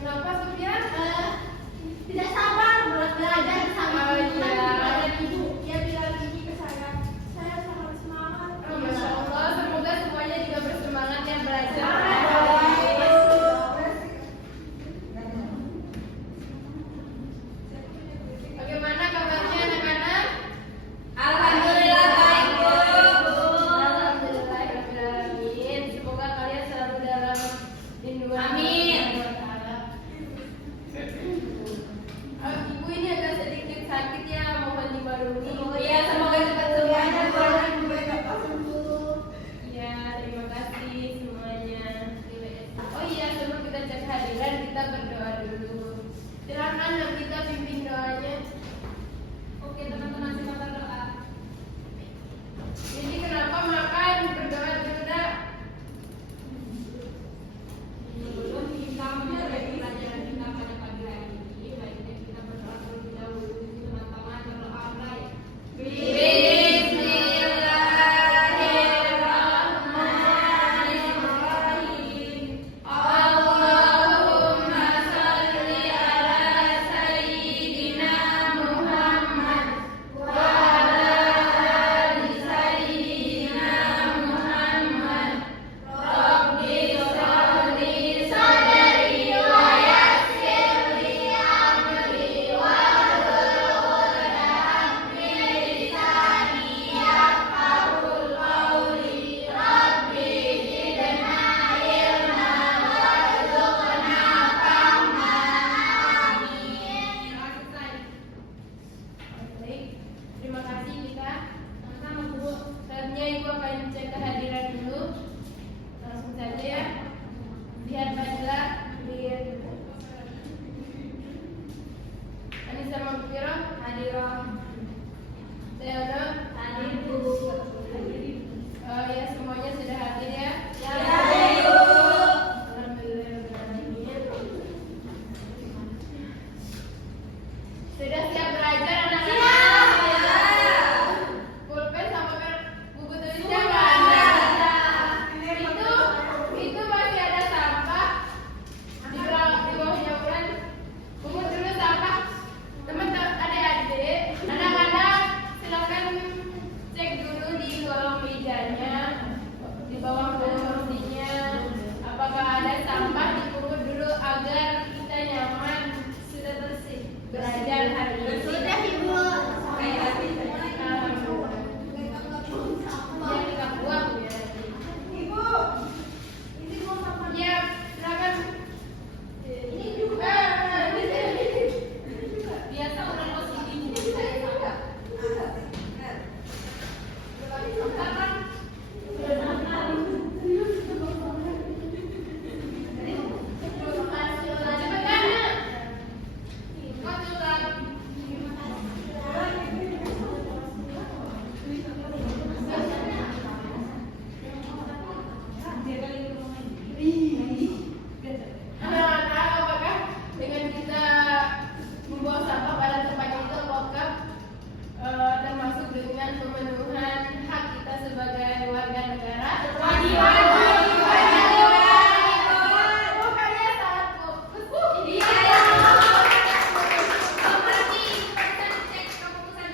Kenapa Sofia? Tidak sabar belajar bersama Oh, iya. ibu. Dia bilang ini ke saya sangat semangat. Masya Allah, semoga semuanya juga bersemangat ya belajar. Bagaimana kabarnya anak-anak? Alhamdulillah baik, Bu. Alhamdulillahirrahmanirrahim. Semoga kalian selalu dalam lindungan Amin. Allah Ta'ala. Ibu ini agak sedikit sakit ya, mohon dimaklumi. Iya, semoga cepat sembuh ya, Bu. Iya, terima kasih semuanya. Oh iya, sebelum kita cek hadiran, kita berdoa dulu. Silakan Nak kita pimpin doanya. Oke, teman-teman silakan berdoa. Jadi kenapa makan berdoa dulu dah? Sebelum kita memulai pelajaran kita pada pagi hari ini, baiknya kita berdoa terlebih dahulu. Teman-teman berdoa baik. Bismillahirrahmanirrahim. Allahumma shalli ala sayyidina Muhammad wa ala ali sayyidina Muhammad. Rabbi sholli sadri wa yassir li amri wahlul 'uqdatam min lisani yafqahul qawli. Rabbi zidna ilma warzuqna fahma. Amin. Baik, terima kasih kita. Sama Bu. Selanjutnya Ibu akan cek kehadiran dulu. Langsung saja ya. Lihat Fadila, lihat Anissa Magfirah, hadirah. Teodo, hadir Bu. Ya semuanya sudah hadir ya. Alhamdulillahirrahmanirrahim. Sudah siap belajar anak-anak? Pulpen sama buku tulisnya nggak ada. Itu masih ada sampah di bawahnya Bulan. Pungut dulu sampah. Teman-teman adik-adik, anak-anak silakan cek dulu di kolong mejanya, di bawah kursinya, apakah ada sampah, dipungut dulu agar kita nyaman, sudah bersih belajar hari ini. Sudah Ibu. Ya kita buang ya nanti. Ibu. Ini mau apa? Ya silakan. Ini juga. Biasa orang positif. Cepetan Nak. Anak-anak, apakah dengan kita membuang sampah pada tempatnya itu apakah termasuk dengan pemenuhan hak kita sebagai warga negara? Oh, kalian sangat fokus. Iya.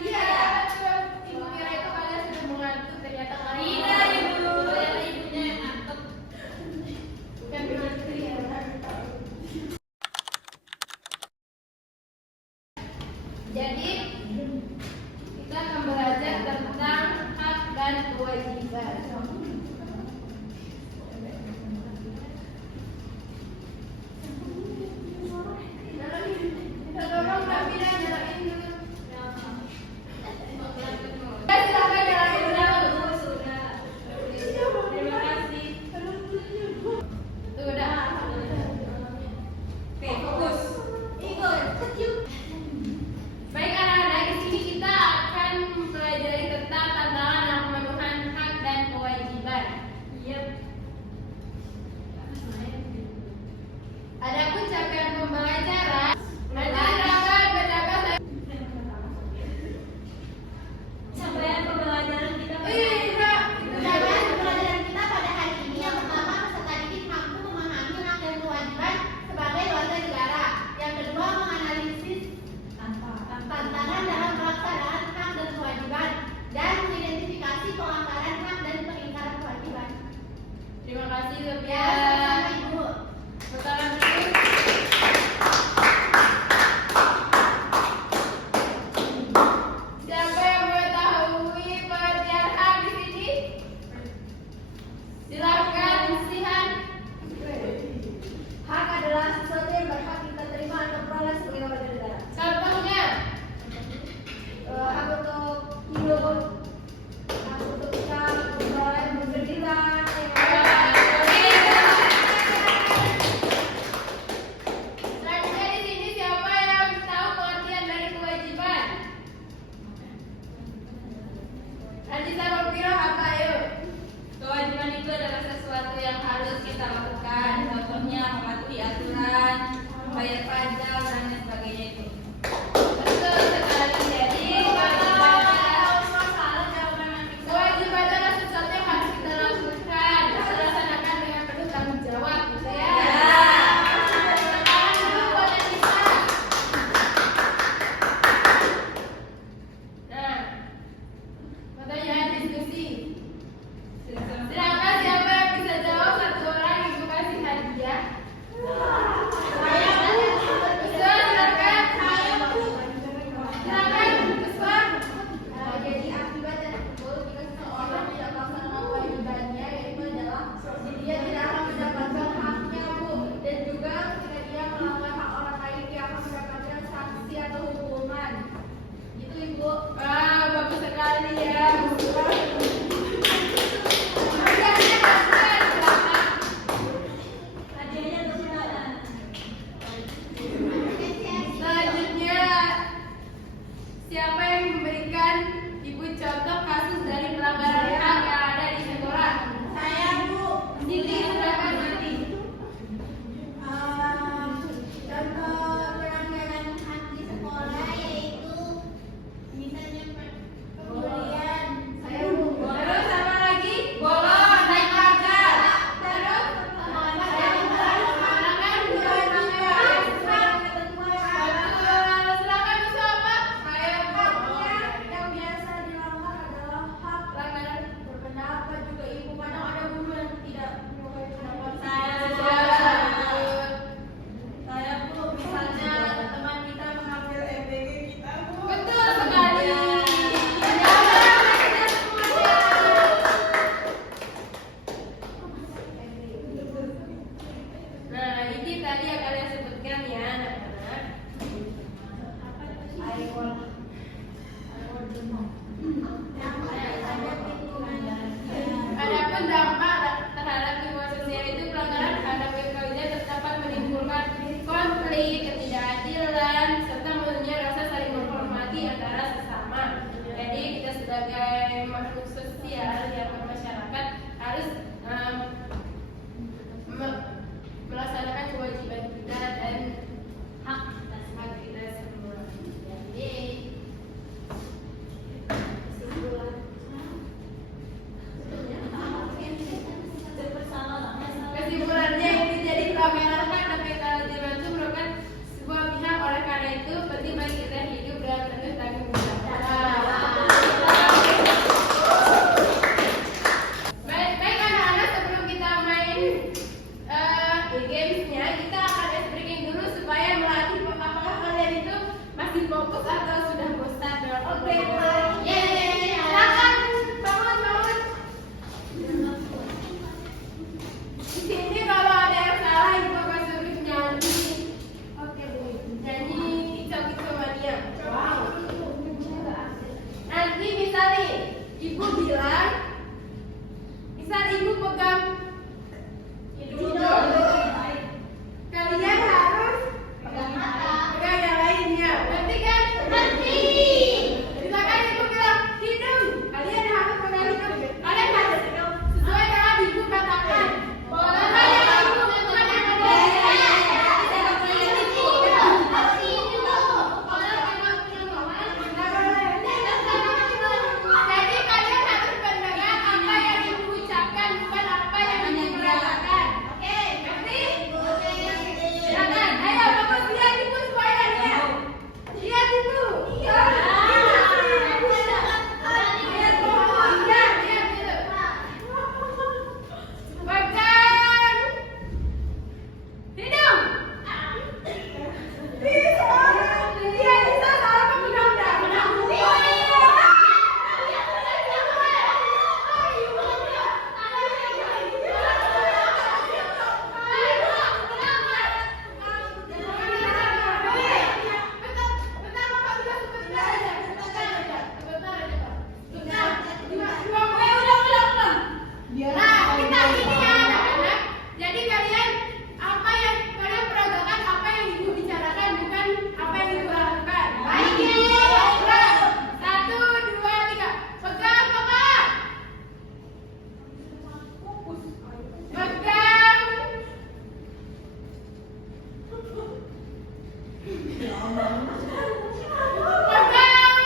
Iya, betul. Ibu kira itu kalian sudah mengantuk, ternyata kalian bukan berarti ya. Jadi kita akan belajar tentang hak dan kewajiban. Kita dorong Nabila nyalain dulu. Silakan nyalain dulu. Terima kasih. Tuh udah. Oke, fokus. Baik anak-anak, di sini kita akan mempelajari tentang tantangan dan pemenuhan hak dan kewajiban. fokus atau sudah bosan? Oke, Yeay, silakan bangun. Di sini kalau ada yang salah ibu akan suruh nyanyi. Oke, Bu. Nyanyi kicau-kicau mania. Wow. Nanti misalnya ibu bilang, misal ibu pegang hidung. Kalian harus Pegang mata. pegang yang lainnya. Ngerti kan? Ngerti. Misalkan ibu bilang hidung, kalian harus pegang hidung. Kalian harus sesuai dengan ibu katakan. Makanya ibu jadi kalian harus mendengar apa yang ibu ucapkan, bukan apa yang ibu katakan. Oke, ngerti? Silakan, ayo fokus lihat ibu supaya lihat. Lihat ibu. Lihat gitu. Pegang hidung. Dia bisa salah pegang Nah, kita ini ya anak-anak. Jadi kalian apa yang kalian peragakan apa yang ibu bicarakan bukan apa yang ibu lakukan. Baik. Baiklah. 1, 2, 3. Pegang papa. Pegang. Pegang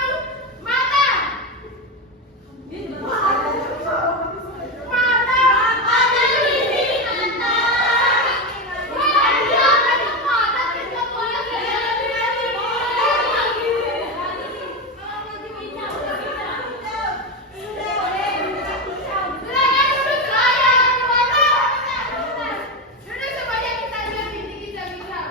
mata. Duduk semuanya kita lihat bintik kicau-kicau.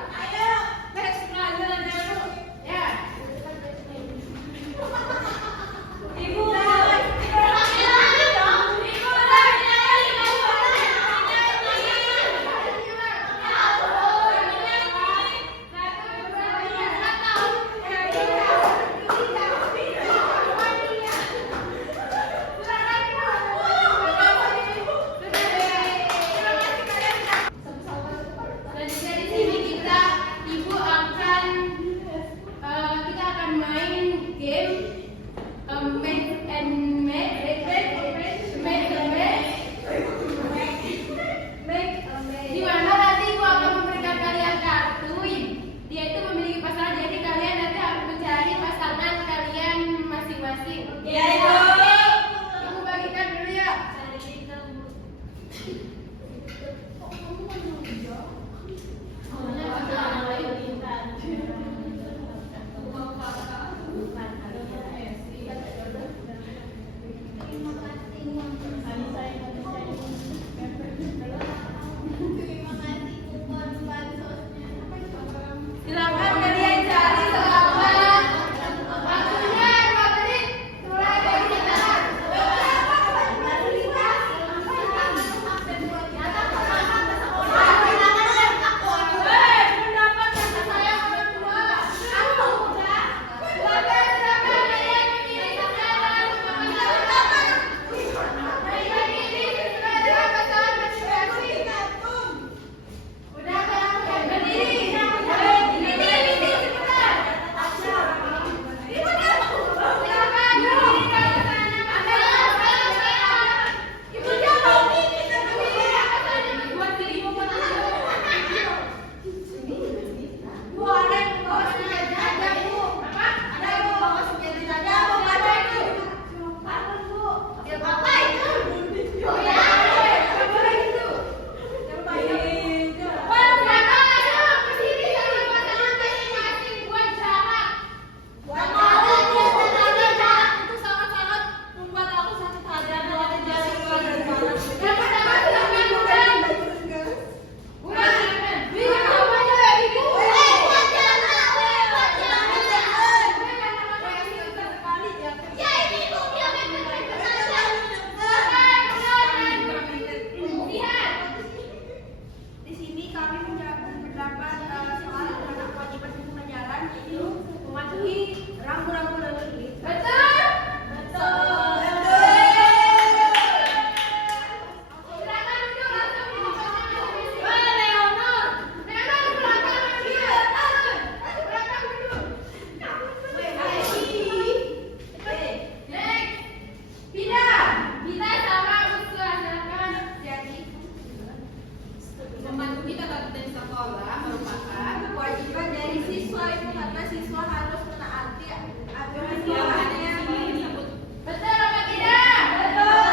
mematuhi rambu-rambu lalu lintas. Betul. Betul. Silakan duduk langsung dibacakan visi. Leonor. Leonor di belakang dia. Belakang duduk. Next. Bida. Bida sama Uswa. Silakan. Jadi. Mematuhi tata tertib sekolah merupakan Kewajiban dari siswa itu karena siswa harus menaati aturan yang ada di sekolahnya. sini disebut Betul apa tidak? Betul.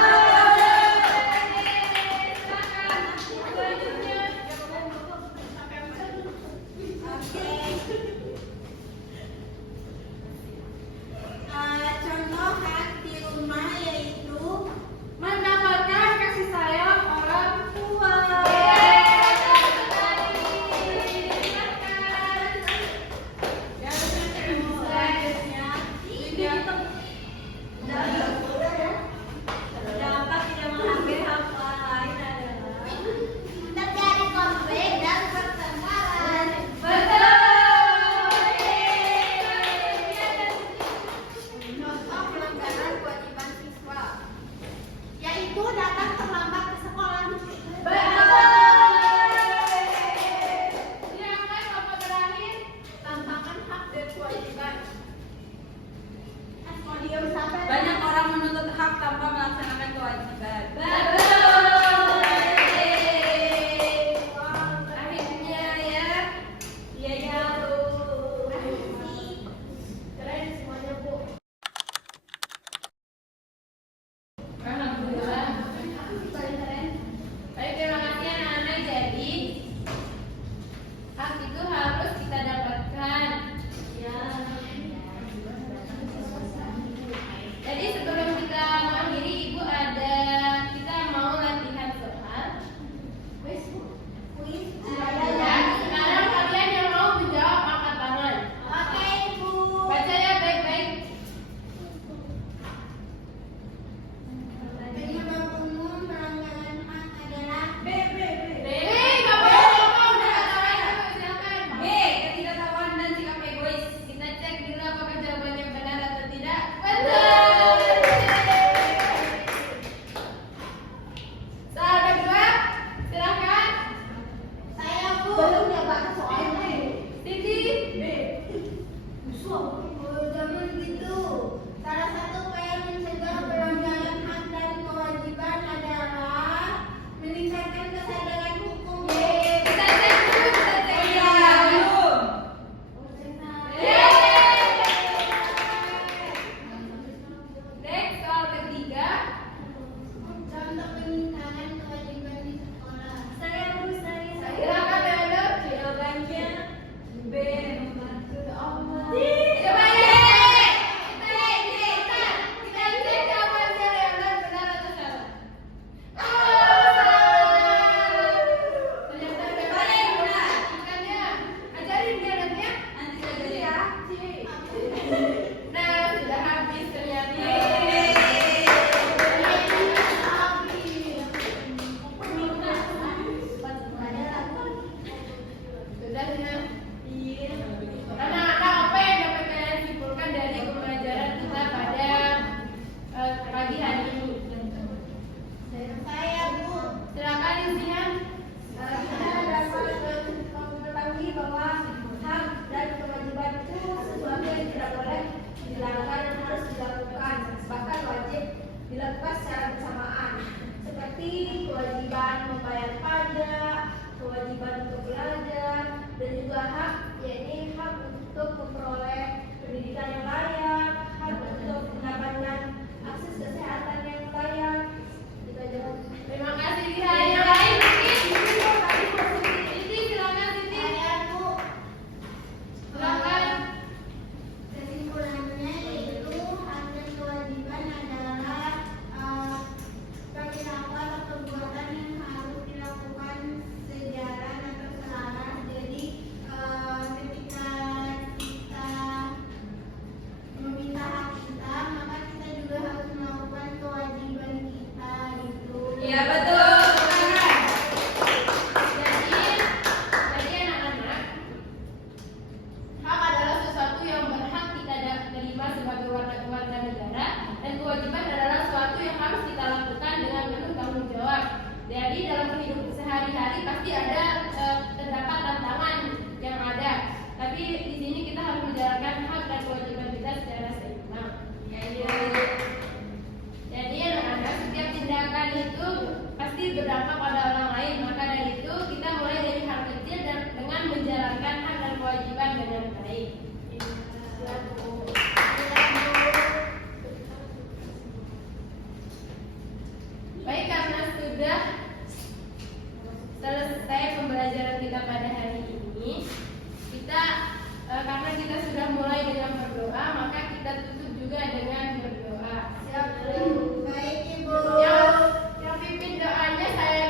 Silakan. Selanjutnya. Contoh hak di rumah yaitu mendapatkan kasih sayang orang tua. Yang selanjutnya dapat tidak menghargai hak orang lain adalah terjadi konflik dan pertengkaran. Contoh pelanggaran kewajiban siswa yaitu datang terlambat ke sekolah. Silakan Bapak terakhir. Tantangan hak dan kewajiban. Sampai banyak orang menuntut hak tanpa melaksanakan kewajiban. Akhirnya ya. Iya ya Bu. Keren semuanya Bu. Alhamdulillah. Paling keren. Baik, terima kasih anak-anak. Jadi hak itu harus kita dapatkan. Ya. Jadi sebelum kita mengakhiri, Ibu kita mau latihan soal. Kuis. Dan sekarang kalian yang mau menjawab angkat tangan. Oke Bu. Baca ya baik-baik. Penyebab umum pelanggaran hak adalah B. Nggak boleh ngomong, udah katakan dulu, silakan. B. Ketidaktahuan dan sikap egois. Kita cek dulu apakah jawabannya benar atau tidak. Betul. Soal kedua, silakan. Saya Bu. Belum dapat soalnya. Titi. Jangan gitu. Salah satu upaya mencegah pelanggaran hak dan kewajiban adalah meningkatkan kesadaran hukum. Kita cek dulu, kita cek dulu. Next, soal ketiga. Contoh peningkatan kewajiban di sekolah. Saya Bu, saya. Silakan Leonor. Jawabannya B. Coba ya. Kita cek jawabannya Leonor benar atau salah. Ternyata benar. Ikannya, ajarin dia nanti ya. Nanti saya jadi ya. Nah, sudah habis ternyata. Sudah ya. Anak-anak, apa yang dapat kalian simpulkan dari pembelajaran kita pada pagi hari ini? Saya Bu. Silakan Yusian. Kita dapat mengetahui bahwa hak dan kewajiban itu sesuatu yang tidak boleh dilanggar dan harus dilakukan, bahkan wajib dilakukan secara bersamaan, seperti kewajiban membayar pajak, kewajiban untuk belajar, dan juga hak, yaitu hak untuk memperoleh pendidikan yang layak, hak untuk mendapatkan akses kesehatan yang layak. Kita jawab. Terima kasih Liha. Yang lain mungkin. Siti, silakan Siti. Silakan. Kesimpulannya yaitu hak dan kewajiban adalah perilakuan atau perbuatan yang harus dilakukan sejalan atau selaras. Jadi ketika kita Karena kita sudah mulai dengan berdoa, maka kita tutup juga dengan berdoa. Siap, Bu. Baik, Ibu. Yang pimpin doanya saya